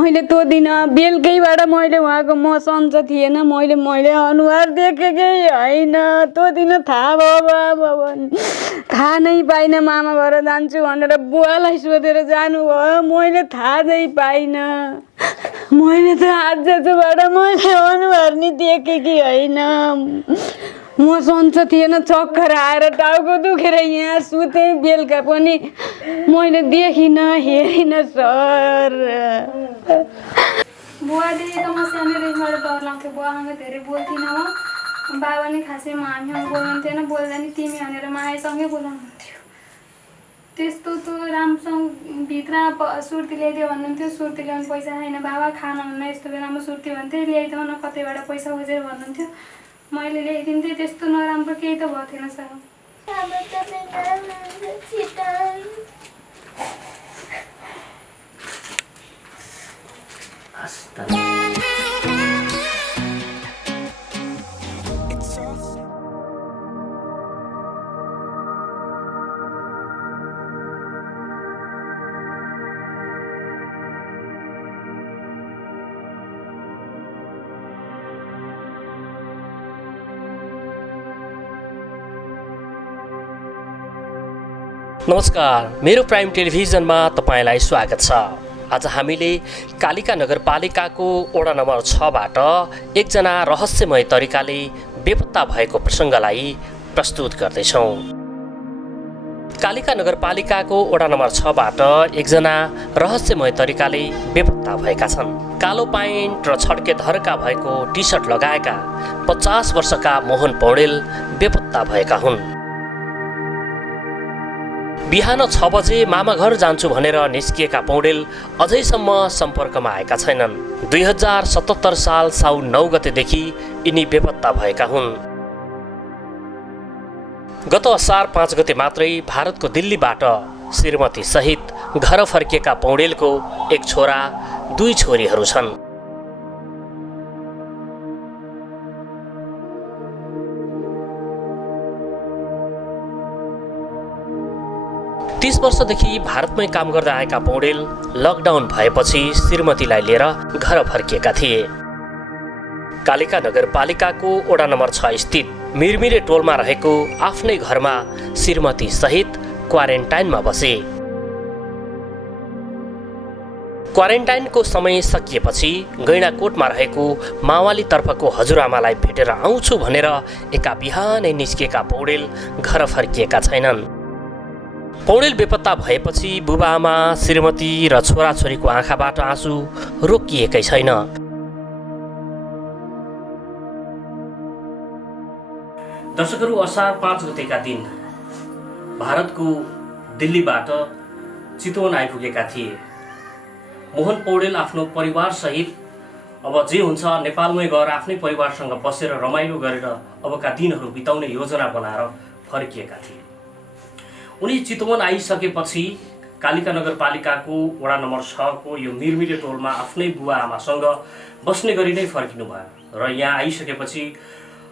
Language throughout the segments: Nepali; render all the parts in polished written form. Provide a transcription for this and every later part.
मैले त्यो दिन बेलुकैबाट मैले उहाँको म सन्चो थिएन, मैले अनुहार देखेकै होइन। त्यो दिन थाहा भयो थाहा नै पाइनँ। मामा घर जान्छु भनेर बुवालाई सोधेर जानुभयो, मैले थाहा नै पाइनँ। मैले त आजबाट मैले अनुहार नि देखेकी होइन। म सन्चो थिएन, चक्कर आएर टाउको दुखेर यहाँ सुतेँ। बेलुका पनि मैले देखिनँ, हेरिनँ सर। बुवाले त म सानैदेखिबाट डर लाग्थ्यो, बुवासँग धेरै बोल्थिनँ म। बाबा नि खासै हामीसँग बोल्नुहुन्थेन, बोल्दा नि तिमी भनेर मायासँगै बोलाउनुहुन्थ्यो। त्यस्तो त राम्रोसँग भित्रमा सुर्ती ल्याइदियो भन्नुहुन्थ्यो, सुर्ती ल्याउनु पैसा छैन बाबा, खानुहुन्न यस्तो बेलामा सुर्ती भन्थेँ, ल्याइदेऊ न कतैबाट पैसा खोजेर भन्नुहुन्थ्यो, मैले ल्याइदिन्थेँ। त्यस्तो नराम्रो केही त भएको थिएन सर। नमस्कार, मेरो प्राइम टेलिभिजनमा तपाईलाई स्वागत छ। आज हामीले कालिका नगरपालिकाको वडा नम्बर 6बाट एकजना रहस्यमय तरिकाले बेपत्ता भएको प्रसङ्गलाई प्रस्तुत गर्दैछौँ। कालिका नगरपालिकाको वडा नम्बर 6बाट एकजना रहस्यमय तरिकाले बेपत्ता भएका छन्। कालो प्यान्ट र छड्के धर्का भएको टी सर्ट लगाएका 50 वर्षका मोहन पौडेल बेपत्ता भएका हुन्। बिहान 6 बजे मामा घर जान्छु भनेर निस्किएका पौडेल अझैसम्म सम्पर्कमा आएका छैनन्। 2077 साल साउन 9 गतेदेखि यिनी बेपत्ता भएका हुन्। गत असार 5 गते मात्रै भारतको दिल्लीबाट श्रीमती सहित घर फर्किएका पौडेलको एक छोरा, 2 छोरीहरू छन्। तीस वर्षदेखि भारतमै काम गर्दै आएका पौडेल लकडाउन भएपछि श्रीमतीलाई लिएर घर फर्किएका थिए। कालिका नगरपालिकाको वडा नम्बर 6 स्थित मिरमिरे टोलमा रहेको आफ्नै घरमा श्रीमती सहित क्वारेन्टाइनमा बसे। क्वारेन्टाइनको समय सकिएपछि गैंडाकोटमा रहेको मावाली तर्फको हजुरआमालाई भेटेर आउँछु भनेर एका बिहानै निस्किएका पौडेल घर फर्किएका छैनन्। पौडेल बेपत्ता भएपछि बुबाआमा, श्रीमती र छोराछोरीको आँखाबाट आँसु रोकिएकै छैन। दर्शकहरू, असार 5 गतेका दिन भारतको दिल्लीबाट चितवन आइपुगेका थिए। मोहन पौडेल आफ्नो परिवारसहित अब जे हुन्छ नेपालमै गएर आफ्नै परिवारसँग बसेर रमाइलो गरेर अबका दिनहरू बिताउने योजना बनाएर फर्किएका थिए। उनी चितवन आइसकेपछि कालिका नगरपालिकाको वडा नम्बर 6 को यो मिरमिरे टोलमा आफ्नै बुवा आमासँग बस्ने गरी नै फर्किनु भयो र यहाँ आइसकेपछि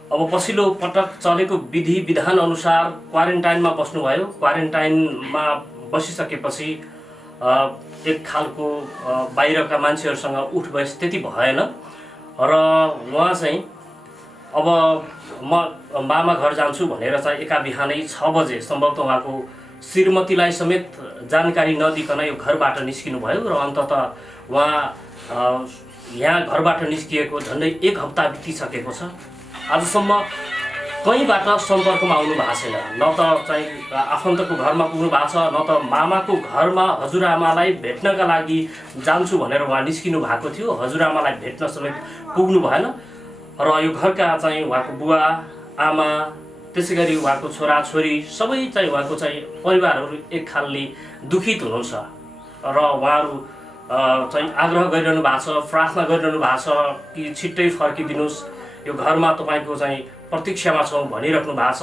अब पछिल्लो पटक चलेको विधि विधान अनुसार क्वारेन्टाइनमा बस्नुभयो। क्वारेन्टाइनमा बसिसकेपछि एक खालको बाहिरका मान्छेहरूसँग उठबस त्यति भएन र उहाँ चाहिँ अब म मामा घर जान्छु भनेर चाहिँ एका बिहानै 6 बजे सम्भवतः उहाँको श्रीमतीलाई समेत जानकारी नदिकन यो घरबाट निस्किनु भयो र अन्ततः उहाँ यहाँ घरबाट निस्किएको झन्डै 1 हप्ता बितिसकेको छ। आजसम्म कहीँबाट सम्पर्कमा आउनु भएको छैन। न त चाहिँ आफन्तको घरमा पुग्नु भएको छ, न त मामाको घरमा हजुरआमालाई भेट्नका लागि जान्छु भनेर उहाँ निस्किनु भएको थियो। हजुरआमालाई भेट्न समेत पुग्नु भएन र यो घरका चाहिँ उहाँको बुवा आमा, त्यसै गरी उहाँको छोराछोरी सबै चाहिँ उहाँको चाहिँ परिवारहरू एक खालले दुखित हुनुहुन्छ र उहाँहरू चाहिँ आग्रह गरिरहनु भएको छ, प्रार्थना गरिरहनु भएको छ कि छिट्टै फर्किदिनुहोस्, यो घरमा तपाईँको चाहिँ प्रतीक्षामा छौँ भनिराख्नु भएको छ।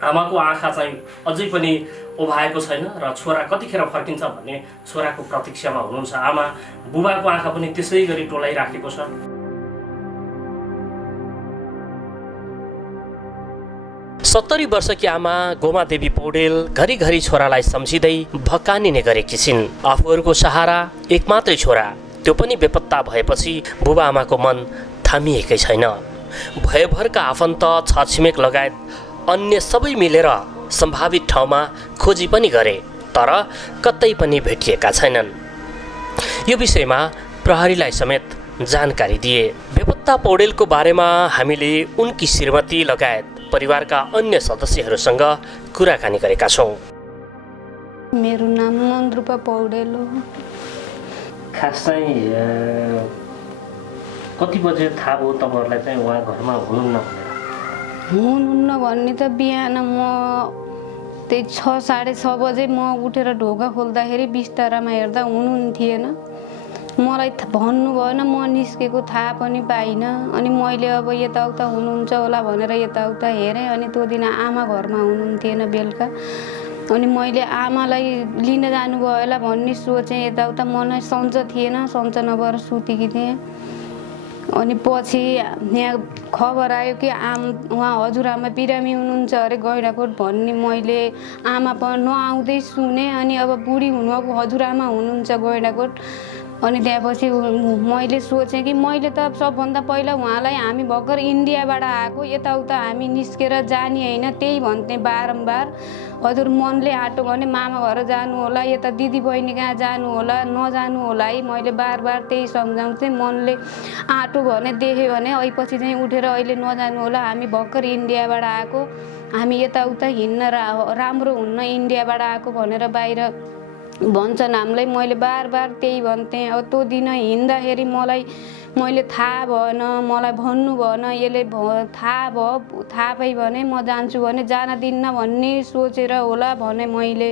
आमाको आँखा चाहिँ अझै पनि ओभाएको छैन र छोरा कतिखेर फर्किन्छ भन्ने छोराको प्रतीक्षामा हुनुहुन्छ आमा। बुबाको आँखा पनि त्यसै गरी टोलाइराखेको छ। 70 वर्षकी आमा गोमादेवी पौडेल घरिघरि छोरालाई सम्झिँदै भक्कानिने गरेकी छिन्। आफूहरूको सहारा एक मात्रै छोरा, त्यो पनि बेपत्ता भएपछि बुबाआमाको मन थामिएकै छैन। भयभरका आफन्त छरछिमेक लगायत अन्य सबै मिलेर सम्भावित ठाउँमा खोजी पनि गरे, तर कतै पनि भेटिएका छैनन्। यो विषयमा प्रहरीलाई समेत जानकारी दिए। बेपत्ता पौडेलको बारेमा हामीले उनकी श्रीमती लगायत परिवारका अन्य सदस्यहरूसँग कुराकानी गरेका छौँ। मेरो नाम मन्त्रुपा पौडेल हो। खास चाहिँ कति बजे थाहा भयो तपाईँहरूलाई चाहिँ उहाँ घरमा हुनुहुन्न भनेर? हुनुहुन्न भन्ने त बिहान म त्यही 6 साढे 6 बजे म उठेर ढोका खोल्दाखेरि बिस्तारामा हेर्दा हुनुहुन्थेन। मलाई भन्नु भएन, म निस्केको थाहा पनि पाइनँ। अनि मैले अब यताउता हुनुहुन्छ होला भनेर यताउता हेरेँ। अनि त्यो दिन आमा घरमा हुनुहुन्थेन बेलुका। अनि मैले आमालाई लिन जानुभयो होला भन्ने सोचेँ। यताउता मलाई सन्चो थिएन, सन्चो नभएर सुतेकी थिएँ। अनि पछि यहाँ खबर आयो कि उहाँ हजुरआमा बिरामी हुनुहुन्छ अरे गैँडाकोट भन्ने मैले आमा पनि नआउँदै सुने। अनि अब बुढी हुनुभएको हजुरआमा हुनुहुन्छ गैँडाकोट। अनि त्यसपछि मैले सोचेँ कि मैले त सबभन्दा पहिला उहाँलाई हामी भर्खर इन्डियाबाट आएको, यताउता हामी निस्केर जाने होइन त्यही भन्थेँ बारम्बार। हजुर मनले आँटो भने मामा घर जानु होला, यता दिदी बहिनी कहाँ जानु होला, नजानु होला है। मैले बार त्यही सम्झाउँथेँ। मनले आँटो भने देख्यो भने पछि चाहिँ उठेर अहिले नजानु होला, हामी भर्खर इन्डियाबाट आएको, हामी यताउता हिँड्न राम्रो हुन्न इन्डियाबाट आएको भनेर बाहिर भन्छन् हामीलाई। मैले बार त्यही भन्थेँ। अब त्यो दिन हिँड्दाखेरि मैले थाहा भएन, मलाई भन्नु भएन। यसले थाहा पाइ भने म जान्छु भने जान दिन्न भन्ने सोचेर होला भने मैले।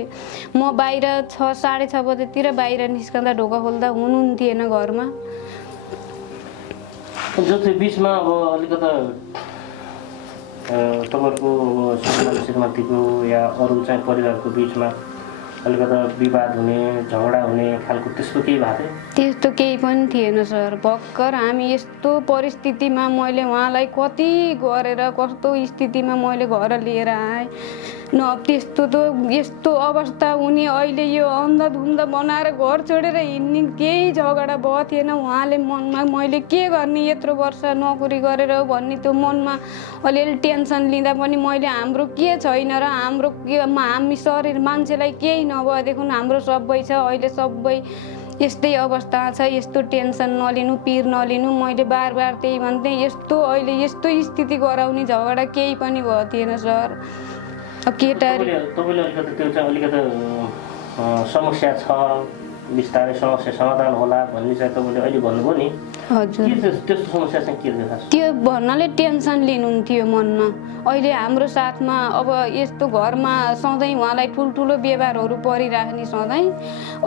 म बाहिर 6 साढे 6 बजेतिर बाहिर निस्कँदा ढोका खोल्दा हुनुहुन्थेन घरमा। जस्तै बिचमा अब अलिकता तपाईँहरूको श्रीमतीको या अरू चाहिँ परिवारको बिचमा अलिकता विवाद हुने, झगडा हुने खालको त्यस्तो केही भएको थियो? त्यस्तो केही पनि थिएन सर। भर्खर हामी यस्तो परिस्थितिमा मैले उहाँलाई कति गरेर कस्तो स्थितिमा मैले घर लिएर आएँ न। यस्तो अवस्था हुने अहिले यो अन्धधुन्ध बनाएर घर छोडेर हिँड्ने केही झगडा भयो थिएन। उहाँले मनमा मैले के गर्ने यत्रो वर्ष नोकरी गरेर भन्ने त्यो मनमा अलिअलि टेन्सन लिँदा पनि मैले हाम्रो के छैन र हामी शरीर मान्छेलाई केही नभएदेखि हाम्रो सबै छ। अहिले सबै यस्तै अवस्था छ, यस्तो टेन्सन नलिनु, पिर नलिनु। मैले बार त्यही भन्थेँ। अहिले यस्तो स्थिति गराउने झगडा केही पनि भएको थिएन सर। तपाईँले अलिकति त्यो चाहिँ अलिकति समस्या छ, बिस्तारै समस्या समाधान होला भन्ने चाहिँ तपाईँले अहिले भन्नुभयो नि। हजुर। त्यस्तो समस्या चाहिँ के थियो? त्यो भन्नाले टेन्सन लिनुहुन्थ्यो मनमा। अहिले हाम्रो साथमा अब यस्तो घरमा सधैँ उहाँलाई ठुल्ठुलो व्यवहारहरू परिराख्ने सधैँ।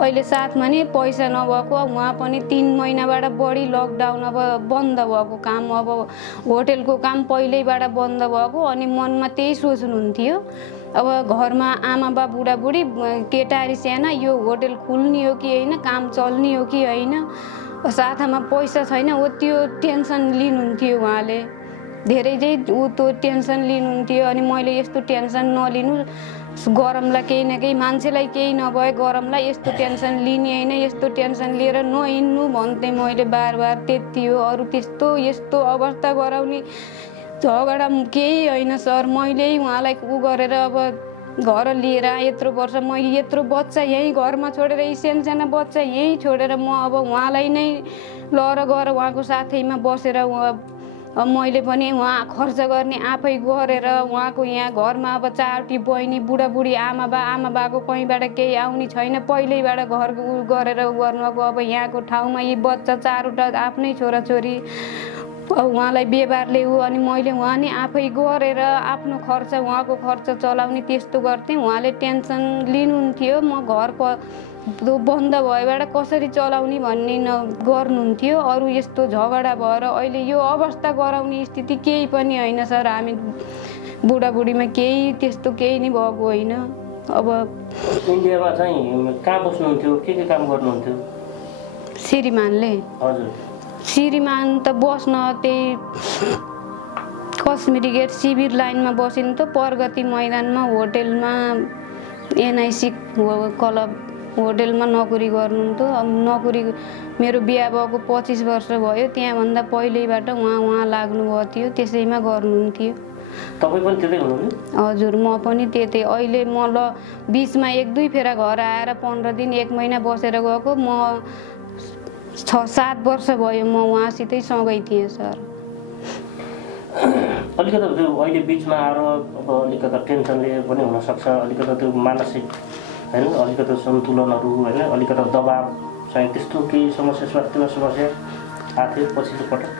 अहिले साथमा नि पैसा नभएको, उहाँ पनि 3 महिनाबाट बढी लकडाउन अब बन्द भएको काम, अब होटेलको काम पहिल्यैबाट बन्द भएको। अनि मनमा त्यही सोच्नुहुन्थ्यो अब घरमा आमा बा बुढाबुढी केटारी साना, यो होटेल खुल्ने हो कि होइन, काम चल्ने हो कि होइन, साथमा पैसा छैन हो, त्यो टेन्सन लिनुहुन्थ्यो उहाँले। धेरै चाहिँ त्यो टेन्सन लिनुहुन्थ्यो। अनि मैले यस्तो टेन्सन नलिनु, गरमलाई केही न केही मान्छेलाई केही नभए गरमलाई यस्तो टेन्सन लिने होइन, यस्तो टेन्सन लिएर नहिँड्नु भन्थेँ मैले बार। त्यति हो, अरू यस्तो अवस्था गराउने झगडा केही होइन सर। मैले उहाँलाई गरेर अब घर लिएर यत्रो वर्ष म यत्रो बच्चा यहीँ घरमा छोडेर, यी साना बच्चा यहीँ छोडेर म अब उहाँलाई नै लर गएर उहाँको साथैमा बसेर मैले पनि उहाँ खर्च गर्ने आफै गरेर उहाँको यहाँ घरमा अब 4टी बहिनी, बुढाबुढी, आमा बाको कहीँबाट केही आउने छैन, पहिल्यैबाट घर गरेर गर्नुभएको। अब यहाँको ठाउँमा यी बच्चा 4वटा आफ्नै छोराछोरी, उहाँलाई व्यवहारले अनि मैले उहाँ नि आफै गरेर आफ्नो खर्च, उहाँको खर्च चलाउने त्यस्तो गर्थेँ। उहाँले टेन्सन लिनुहुन्थ्यो, म घर बन्द भएबाट कसरी चलाउने भन्ने गर्नुहुन्थ्यो। अरू यस्तो झगडा भएर अहिले यो अवस्था गराउने स्थिति केही पनि होइन सर। हामी बुढाबुढीमा केही त्यस्तो केही नै भएको होइन। अब इन्डियामा चाहिँ कहाँ बस्नुहुन्थ्यो, के काम गर्नुहुन्थ्यो श्रीमानले? हजुर, श्रीमान त बस्न त्यही कश्मीरी गेट शिविर लाइनमा बसिन् त, प्रगति मैदानमा होटेलमा NIC क्लब होटेलमा नोकरी गर्नुहुन्थ्यो। अब नोकरी मेरो बिहा भएको 25 वर्ष भयो, त्यहाँभन्दा पहिल्यैबाट उहाँ लाग्नुभएको थियो, त्यसैमा गर्नुहुन्थ्यो। तपाईँ पनि त्यतै हुनुहुन्थ्यो? हजुर, म पनि त्यतै। अहिले म बिचमा 1-2 फेरा घर आएर 15 दिन 1 महिना बसेर गएको। म 6-7 वर्ष भयो म उहाँसितै सँगै थिएँ सर। अलिकति त्यो अहिले बिचमा आएर अब अलिकति टेन्सनले पनि हुनसक्छ, अलिकति त्यो मानसिक होइन, अलिकति सन्तुलनहरू होइन, अलिकति दबाब चाहिँ त्यस्तो केही समस्या, स्वास्थ्यमा समस्या आएको थियो पछिल्लो पटक?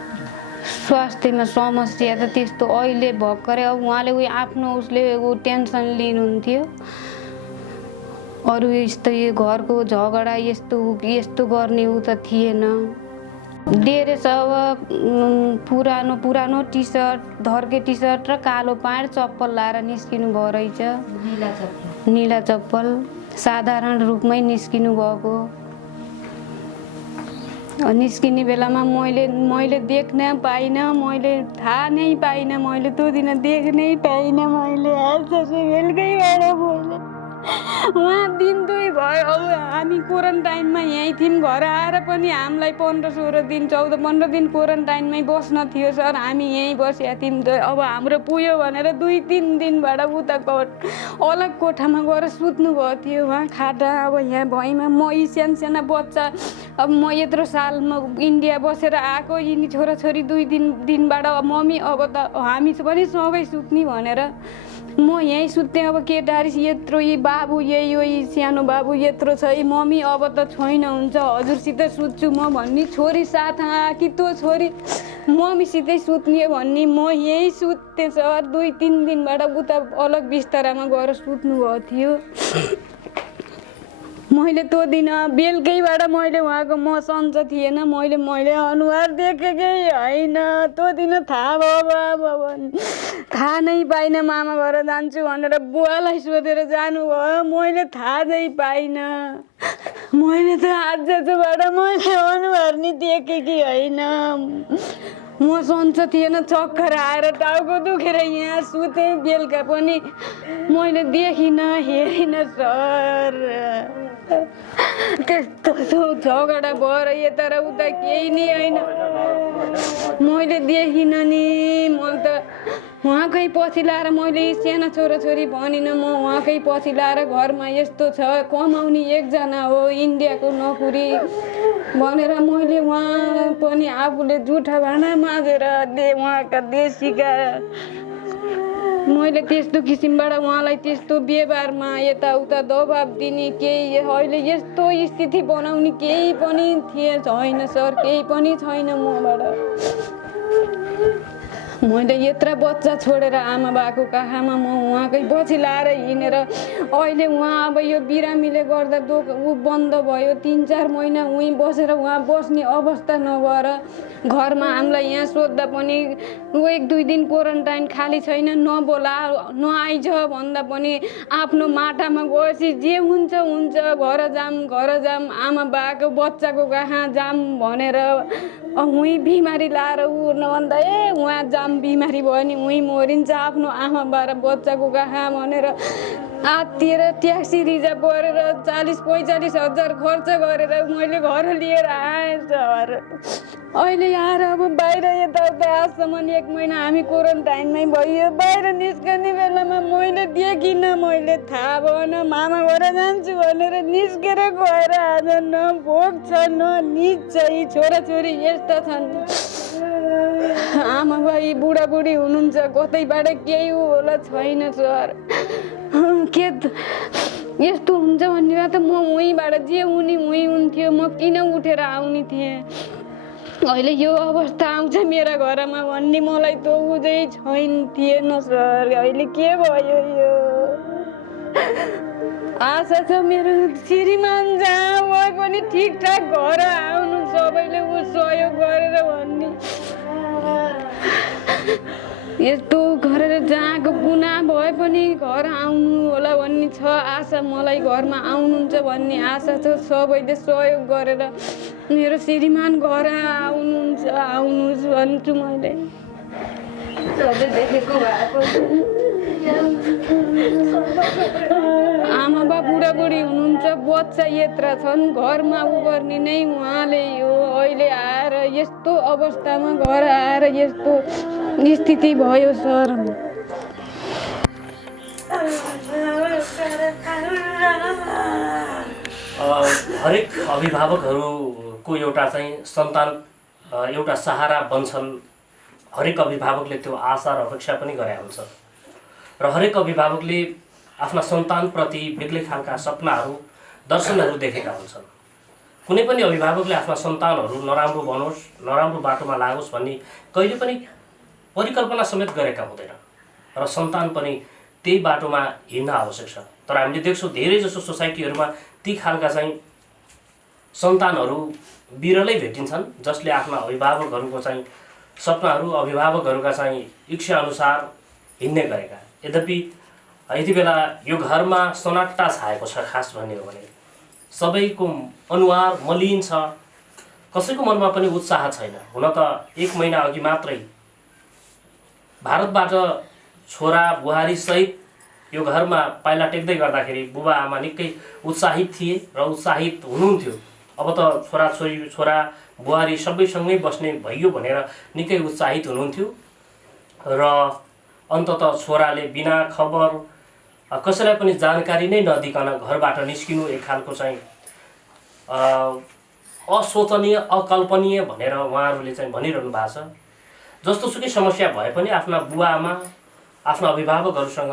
स्वास्थ्यमा समस्या त त्यस्तो अहिले भर्खरै अब उहाँले आफ्नो उसले टेन्सन लिनुहुन्थ्यो। अरू यस्तो घरको झगडा यस्तो गर्ने ऊ त थिएन। डेरेस अब पुरानो टी सर्ट, धर्के टी सर्ट र कालो प्यान्ट चप्पल लाएर निस्किनु भयो रहेछ। नीला चप्पल साधारण रूपमै निस्किनु भएको। निस्किने बेलामा मैले देख्न पाइनँ, मैले थाहा नै पाइनँ, मैले त्यो दिन देख्नै पाइनँ। मैले बेलुकैबाट उहाँ दिन 2 भयो। अब हामी क्वारेन्टाइनमा यहीँ थियौँ, घर आएर पनि हामीलाई 15-16 दिन 14-15 दिन क्वारेन्टाइनमै बस्न थियो सर। हामी यहीँ बसेका थियौँ। अब हाम्रो पुग्यो भनेर 2-3 दिनबाट उता अलग कोठामा गएर सुत्नु भएको थियो उहाँ खाटा। अब यहाँ भैँमा म यी साना बच्चा, अब म यत्रो सालमा इन्डिया बसेर आएको, यिनी छोराछोरी 2 दिनबाट मम्मी अब त हामी पनि सँगै सुत्ने भनेर म यहीँ सुत्थेँ। अब केटारी यत्रो यी बाबु यही सानो बाबु यत्रो छ, मम्मी अब त छैन हुन्छ, हजुरसित सुत्छु म भन्ने। छोरी साथ कि तँ छोरी मम्मीसितै सुत्ने भन्ने। म यहीँ सुत्थेँ सर। 2-3 दिनबाट उता अलग बिस्तारामा गएर सुत्नु भएको थियो। मैले त्यो दिन बेलुकैबाट मैले उहाँको म सन्चो थिएन, मैले अनुहार देखेकै होइन। त्यो दिन थाहा भयो, थाहा नै पाइनँ। मामा घर जान्छु भनेर बुवालाई सोधेर जानुभयो, मैले थाहा नै पाइनँ। मैले त आजबाट मैले अनुहार नि देखेकी होइन। म सन्चो थिएन, चक्कर आएर टाउको दुखेर यहाँ सुतेँ। बेलुका पनि मैले देखिनँ, हेरिनँ सर। त्यस्तो झगडा भएर यता र उता केही नै होइन, मैले देखिनँ नि। म त उहाँकै पछि लाएर मैले साना छोराछोरी भनिनँ, म उहाँकै पछि लाएर घरमा यस्तो छ, कमाउने एकजना हो, इन्डियाको नोकरी भनेर मैले उहाँ पनि आफूले जुठा भाँडा माझेर उहाँका देशीका मैले त्यस्तो किसिमबाट उहाँलाई त्यस्तो व्यवहारमा यताउता दबाब दिने केही अहिले यस्तो स्थिति बनाउने केही पनि छैन सर, केही पनि छैन मबाट। मैले यत्रो बच्चा छोडेर आमा बाको काखमा म उहाँकै पछि लाएर हिँडेर अहिले उहाँ अब यो बिरामीले गर्दा ऊ बन्द भयो। 3-4 महिना उहीँ बसेर उहाँ बस्ने अवस्था नभएर घरमा हामीलाई यहाँ सोद्धा पनि 1-2 दिन क्वारेन्टाइन खाली छैन, नबोला नआइज भन्दा पनि आफ्नो माटामा गएपछि जे हुन्छ हुन्छ, घर जाम आमा बाको बच्चाको कहाँ जाम भनेर उहीँ बिमारी लाएर ऊ नभन्दा उहाँ जाम बिमारी भयो नि उहीँ मरिन्छ आफ्नो आमा बार बच्चाको कहाँ भनेर आत्तिएर ट्याक्सी रिजर्भ गरेर 40-45 हजार खर्च गरेर मैले घर लिएर आएँ सर। अहिले आएर अब बाहिर यताउता आजसम्म 1 महिना हामी क्वारेन्टाइनमै भयो। बाहिर निस्कने बेलामा मैले देखिनँ, मैले थाहा भएन, मामा घर जान्छु भनेर निस्केर गएर आज न भोक छ न निद छ। यी छोराछोरी यस्ता छन्, आमा बाई बुढाबुढी हुनुहुन्छ, कतैबाट केही होला छैन सर। के यस्तो हुन्छ भन्ने भए त म उहीँबाट जे हुने उहीँ हुन्थ्यो, म किन उठेर आउने थिएँ। अहिले यो अवस्था आउँछ मेरा घरमा भन्ने मलाई त उजै थिएन सर। अहिले के भयो यो? आशा छ मेरो श्रीमान जहाँ भए पनि ठिकठाक घर आउनु, सबैले ऊ सहयोग गरेर भन्ने। यस्तो गरेर जहाँको गुनाह भए पनि घर आउनु होला भन्ने छ आशा मलाई। घरमा आउनुहुन्छ भन्ने आशा छ, सबैले सहयोग गरेर मेरो श्रीमान घर आउनुहोस् भन्छु मैले। आमा बा बुढाबुढी हुनुहुन्छ, बच्चा यत्र छन्, घरमा उ गर्ने नै उहाँले हो। अहिले आएर यस्तो अवस्थामा घर आएर यस्तो स्थिति भयो सर। हरेक अभिभावकहरूको एउटा चाहिँ सन्तान एउटा सहारा बन्छन्। हरेक अभिभावकले त्यो आशा र अपेक्षा पनि गरे हुन्छ र हरेक अभिभावकले आफ्ना सन्तानप्रति बेग्लै खालका सपनाहरू दर्शनहरू देखेका हुन्छन्। कुनै पनि अभिभावकले आफ्ना सन्तानहरू नराम्रो बनोस्, नराम्रो बाटोमा लागोस् भन्ने कहिले पनि परिकल्पना समेत गरेका हुँदैन र सन्तान पनि त्यही बाटोमा हिँड्न आवश्यक छ। तर हामीले देख्छौँ धेरैजसो सोसाइटीहरूमा ती खालका चाहिँ सन्तानहरू बिरलै भेटिन्छन् जसले आफ्ना अभिभावकहरूको चाहिँ सपनाहरू, अभिभावकहरूका चाहिँ इच्छा अनुसार हिँड्ने गरेका। यद्यपि यति बेला यो घरमा सनाट्टा छाएको छ। खास भन्ने हो भने सबैको अनुहार मलिन छ, कसैको मनमा पनि उत्साह छैन। हुन त 1 महिना अघि मात्रै भारतबाट छोरा बुहारी सहित यो घरमा पाइला टेक्दै गर्दाखेरि बुबा आमा निकै उत्साहित थिए र उत्साहित हुनुहुन्थ्यो। अब त छोराछोरी, छोरा बुहारी सबैसँगै बस्ने भइयो भनेर निकै उत्साहित हुनुहुन्थ्यो र अन्ततः छोराले बिना खबर कसैलाई पनि जानकारी नै नदिकन घरबाट निस्किनु एक खालको चाहिँ अशोचनीय, अकल्पनीय भनेर उहाँहरूले चाहिँ भनिरहनु भएको छ। जस्तोसुकै समस्या भए पनि आफ्ना बुवा आमा, आफ्ना अभिभावकहरूसँग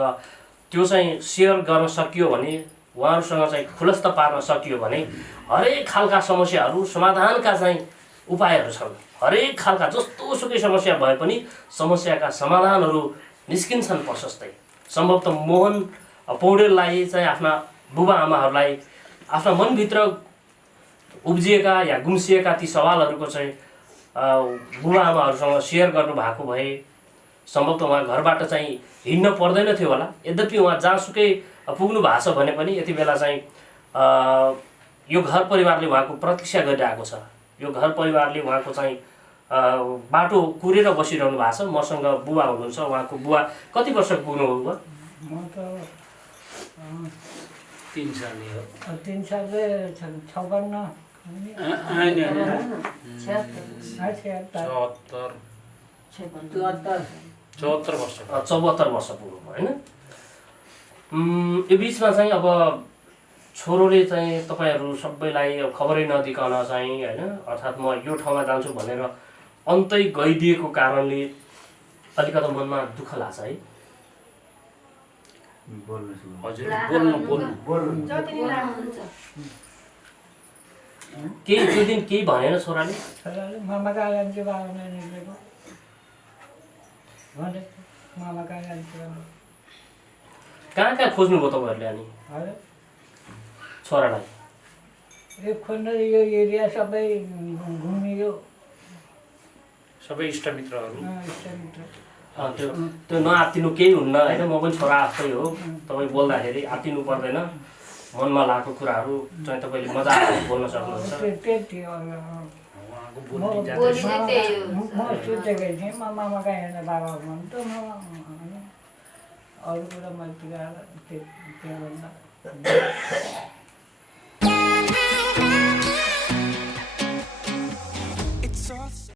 त्यो चाहिँ सेयर गर्न सकियो भने, उहाँहरूसँग चाहिँ खुलस्त पार्न सकियो भने हरेक खालका समस्याहरू समाधानका चाहिँ उपायहरू छन्। हरेक खालका जस्तोसुकै समस्या भए पनि समस्याका समाधानहरू निस्किन्छन् प्रशस्तै। सम्भवतः मोहन पौडेललाई चाहिँ आफ्ना बुबा आमाहरूलाई आफ्ना मनभित्र उब्जिएका या गुम्सिएका ती सवालहरूको चाहिँ बुबा आमाहरूसँग सेयर गर्नुभएको भए सम्भवतः उहाँ घरबाट चाहिँ हिँड्न पर्दैन थियो होला। यद्यपि उहाँ जहाँसुकै पुग्नु भएको छ भने पनि यति बेला चाहिँ यो घर परिवारले उहाँको प्रतीक्षा गरिरहेको छ। यो घर परिवारले उहाँको चाहिँ बाटो कुरेर बसिरहनु भएको छ। मसँग बुबा हुनुहुन्छ, उहाँको बुवा कति वर्ष पुग्नुभयो बुवा? म त 3 साल हो। 3 साल 56 74 वर्ष 74 वर्ष पुग्नुभयो होइन। यो बिचमा चाहिँ अब छोरोले चाहिँ तपाईँहरू सबैलाई खबरै नदिकन चाहिँ होइन, अर्थात् म यो ठाउँमा जान्छु भनेर अन्तै गइदिएको कारणले अलिकति मनमा दुःख लाग्छ है। हजुर बोल्नु केही त्यो दिन केही भनेन छोराले? मामा कहाँ जान्छु बाबा निस्केको भने मामा कहाँ जान्छु कहाँ कहाँ खोज्नुभयो तपाईँहरूले अनि छोरालाई? यो खोज्न यो एरिया सबै घुमियो। सबै इष्टमित्रहरू त्यो नआत्तिनु केही हुन्न होइन। म पनि छोरा जस्तै हो, तपाईँ बोल्दाखेरि आत्तिनु पर्दैन। मनमा लागेको कुराहरू चाहिँ तपाईँले मजाले बोल्न सक्नुहुन्छ। म सोचेकै थिएँ मामा कहाँ हेर्न बाबा भन्नु अरू कुरा मैले त्योभन्दा